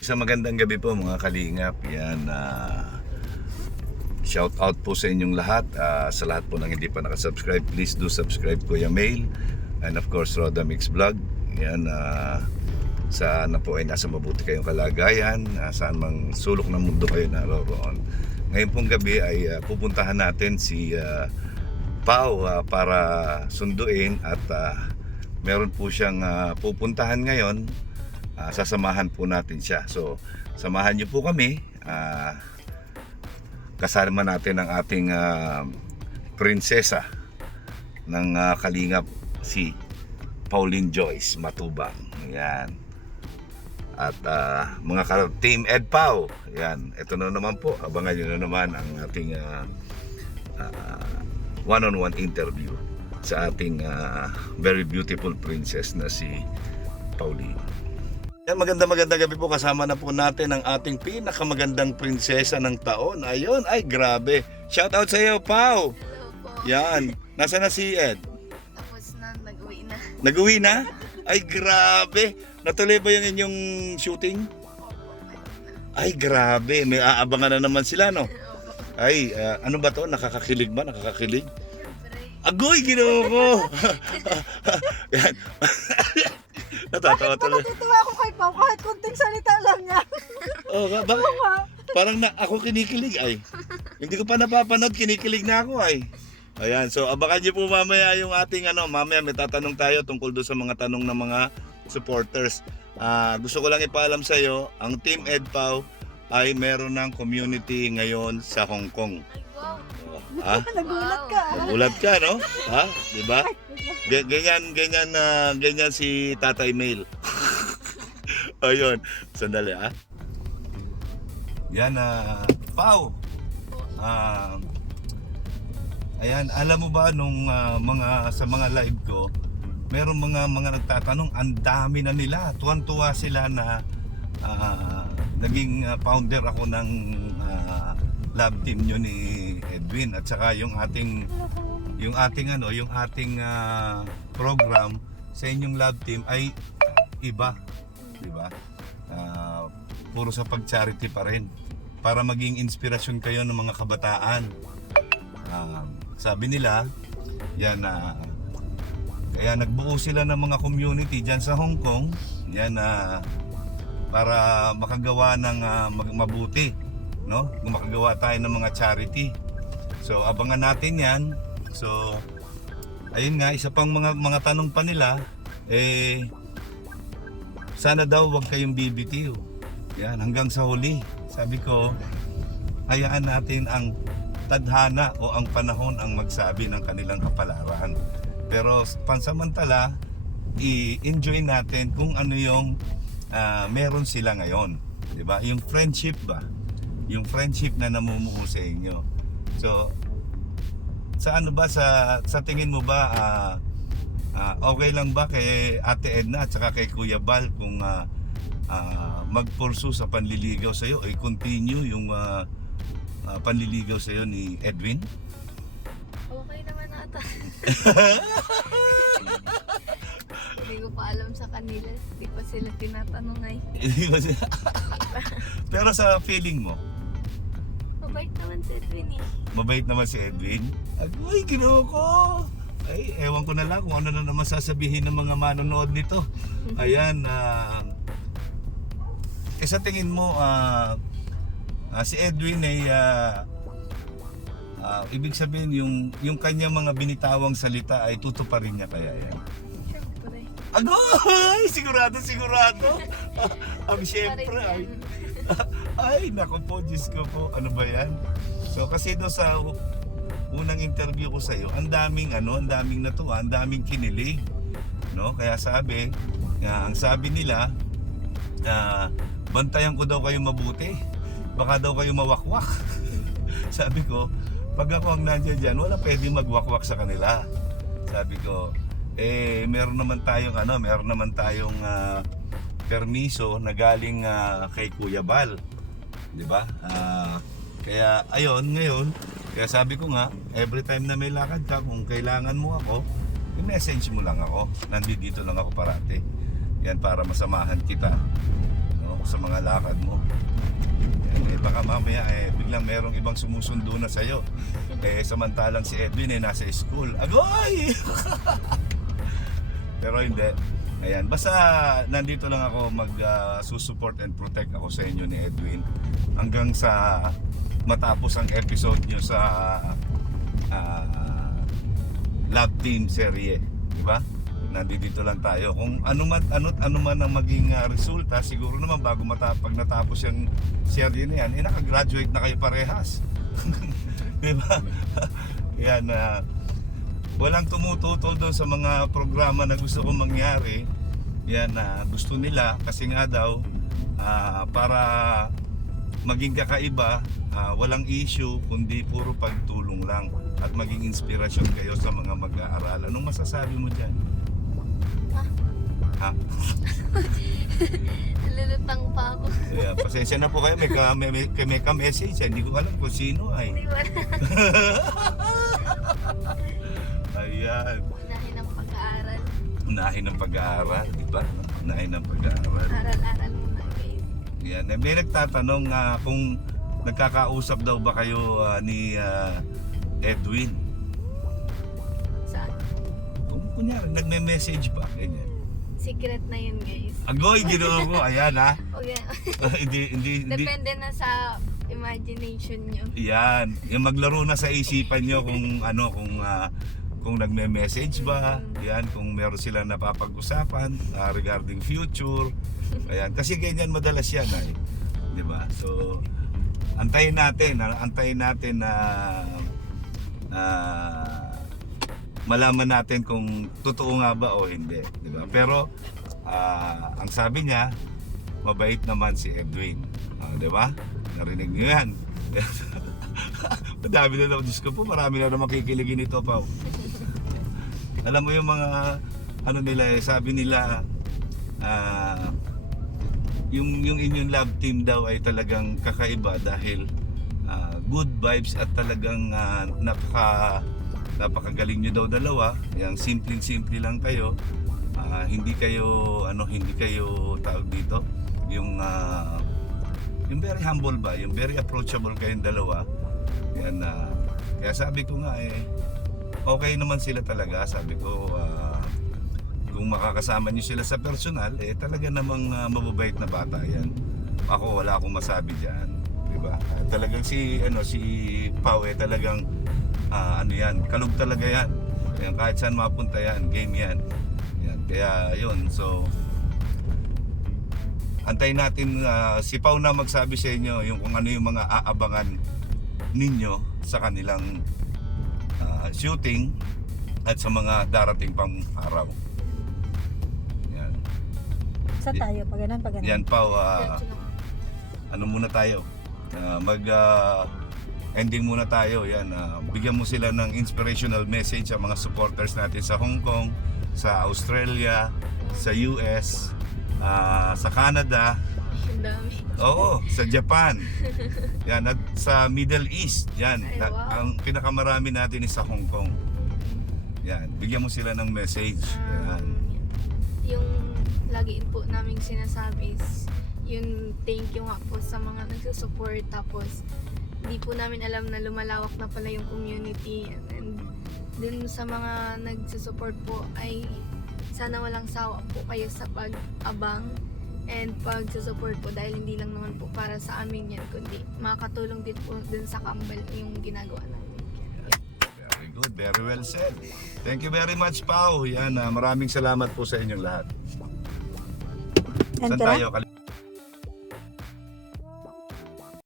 Isang magandang gabi po mga kalingap. Yan, shout out po sa inyong lahat. Sa lahat po ng hindi pa nakasubscribe, please do subscribe Kuya Mail. And of course, Roda Mix Vlog. Yan, sana po ay nasa mabuti kayong kalagayan, saan mang sulok ng mundo kayo naroroon. Ngayon pong gabi ay pupuntahan natin si Pao para sunduin at meron po siyang pupuntahan ngayon. Sasamahan po natin siya. So, samahan niyo po kami. Kasama natin ang ating prinsesa ng Kalingap, si Pauline Joyce Matubang. Yan. At mga Team Ed Pao, yan. Ito na naman po. Abangan niyo na naman ang ating one-on-one interview sa ating very beautiful princess na si Pauline. Yan, maganda gabi po. Kasama na po natin ang ating pinakamagandang prinsesa ng taon. Ayun, ay grabe. Shout out sa iyo, Pao. Hello po. Yan. Nasaan na si Ed? Tapos na, nag-uwi na. Nag-uwi na? Ay grabe. Natuloy ba yung inyong shooting? Opo, Ay grabe. May aabangan na naman sila, no? Opo. Ay, ano ba to? Nakakakilig ba? Nakakakilig? Siyempre. Agoy, ginawa ko! Yan. Natatawa tuloy. Natutuwa ako kay Pao kahit kunting salita lang niya. Oh, parang ako kinikilig ay. Hindi ko pa napapanood, kinikilig na ako ay. Ayan, so abangan niyo po mamaya yung ating mamaya may tatanong tayo tungkol doon sa mga tanong ng mga supporters. Gusto ko lang ipaalam sa iyo, ang Team Ed Pao ay meron ng community ngayon sa Hong Kong. Ay, wow. Nagulat ka. Nagulat ka, no? Ha? 'Di ba? Ganyan si Tatay Mail. Ayun, sandali Yan Pao. Ayan, alam mo ba nung sa mga live ko, merong mga nagtatanong, ang dami na nila. Tuwan-tuwa sila na naging founder ako ng lab team nyo ni Edwin at saka yung ating program sa inyong lab team ay iba, di ba? Puro sa pag-charity pa rin para maging inspirasyon kayo ng mga kabataan. Sabi nila, yan kaya nagbuo sila ng mga community diyan sa Hong Kong, yan para makagawa ng mabuti, no? Makagawa tayo ng mga charity. So abangan natin 'yan. So ayun nga, isa pang mga tanong pa nila, sana daw wag kayong bibitiw. Yan, hanggang sa huli. Sabi ko, hayaan natin ang tadhana o ang panahon ang magsabi ng kanilang kapalaran. Pero pansamantala, i-enjoy natin kung ano yung meron sila ngayon. 'Di ba? Yung friendship ba? Yung friendship na namumuo sa inyo. So, sa tingin mo ba okay lang ba kay Ate Edna at saka kay Kuya Bal kung magpursu sa panliligaw sa iyo o i-continue yung panliligaw sa iyo ni Edwin? Okay naman ata. Hindi ko pa alam sa kanila. Hindi pa sila tinatanong ay. Pero sa feeling mo, Mabait naman si Edwin eh. mabait naman si Edwin? Ay, ginawa ko! Ay, ewan ko na lang kung ano na naman sasabihin ng mga manonood nito. Ayan, sa tingin mo, si Edwin ay ibig sabihin yung kanyang mga binitawang salita ay tutuparin niya kaya yan? Siyempre. Agoy! Sigurado! Ang siyempre ay... Ay, naku po, Diyos ko po. Ano ba yan? So, kasi doon sa unang interview ko sa iyo, ang daming natuwa, ang daming kinilig. No? Kaya ang sabi nila, bantayan ko daw kayo mabuti. Baka daw kayo mawakwak. Sabi ko, pag ako ang nandiyan dyan, wala pwedeng magwakwak sa kanila. Sabi ko, meron naman tayong permiso na galing kay Kuya Bal, 'di ba? Kaya ngayon, kaya sabi ko nga, every time na may lakad ka, kung kailangan mo ako, i-message mo lang ako. Nandito lang ako parati. Yan para masamahan kita. No? no, sa mga lakad mo. Yan, baka mamaya biglang merong ibang sumusundo na sa'yo. Samantalang si Edwin nasa school. Agoy! Pero hindi. Ayan, basta nandito lang ako mag-susupport and protect ako sa inyo ni Edwin hanggang sa matapos ang episode nyo sa Love Team serye, di ba? Nandito lang tayo. Kung ano man ang maging resulta, siguro naman bago pag natapos yung serye na yan, naka-graduate na kayo parehas. Di ba? Yan, walang tumututol doon sa mga programa na gusto kong mangyari. Yan, gusto nila kasi nga daw para maging kakaiba, walang issue kundi puro pagtulong lang at maging inspirasyon kayo sa mga mag-aaral. Anong masasabi mo dyan? Ha? Nalulutang pa ako. Yeah, pasensya na po kayo, may ka-message. Hindi ko alam kung sino ay. Hindi wala. Ayan. Unahin ang pag-aaral. Unahin ang pag-aaral, di ba? Unahin ang pag-aaral. Aral-aral muna guys. Yan. May nagtatanong kung nagkakausap daw ba kayo ni Edwin. Saan? Kung kunyari, nagme-message ba? Ganyan. Secret na yun guys. Agoy, ginawa ko. Ayan ha. Okay. hindi. Depende na sa imagination nyo. Yan. Yung maglaro na sa isipan nyo kung nagme-message ba. Yan. Kung meron sila napapag-usapan regarding future. Ayan. Kasi ganyan madalas yan ay. Di ba? So, antayin natin na malaman natin kung totoo nga ba o hindi, di ba? Pero ang sabi niya, mabait naman si Edwin, di ba? Narinig niyo yan. Madami na daw, Diyos ko po, marami na naman kikiligin ito, Pao. Alam mo yung mga nila, sabi nila yung inyong love team daw ay talagang kakaiba dahil good vibes at talagang napakagaling nyo daw dalawa. Yang simple lang kayo. Hindi kayo tawag dito, yung very humble ba, yung very approachable kayong dalawa. Yan, kaya sabi ko nga okay naman sila talaga. Sabi ko kung makakasama niyo sila sa personal, talaga namang mababait na bata yan. Ako wala akong masabi diyan, di ba? Talagang si Pao talagang yan, kalug talaga yan. Yan, kahit saan mapunta yan, game yan. Yan, kaya yun. So antayin natin si Pao na magsabi sa inyo yung kung ano yung mga aabangan ninyo sa kanilang shooting at sa mga darating pang araw. Yan. Sa tayo, pag ganun. Yan, Pao, ano muna tayo? Ending muna tayo. Yan, bigyan mo sila ng inspirational message sa mga supporters natin sa Hong Kong, sa Australia, sa US, sa Canada. Ang dami. Oo, sa Japan. Yan, at sa Middle East. Yan, Ay, wow. ang pinakamarami natin is sa Hong Kong. Yan, bigyan mo sila ng message. Yan. Yung lagi po naming sinasabi is yung thank you nga po sa mga nagsusupport, tapos di po namin alam na lumalawak na pala yung community, and dun sa mga nagsusupport po ay sana walang sawa po kayo sa pag-abang and pagsusupport po, dahil hindi lang naman po para sa amin yan, kundi makakatulong din po dun sa kambal yung ginagawa namin. Very good, very well said. Thank you very much, Pao. Yan, maraming salamat po sa inyong lahat. And Saan tayo?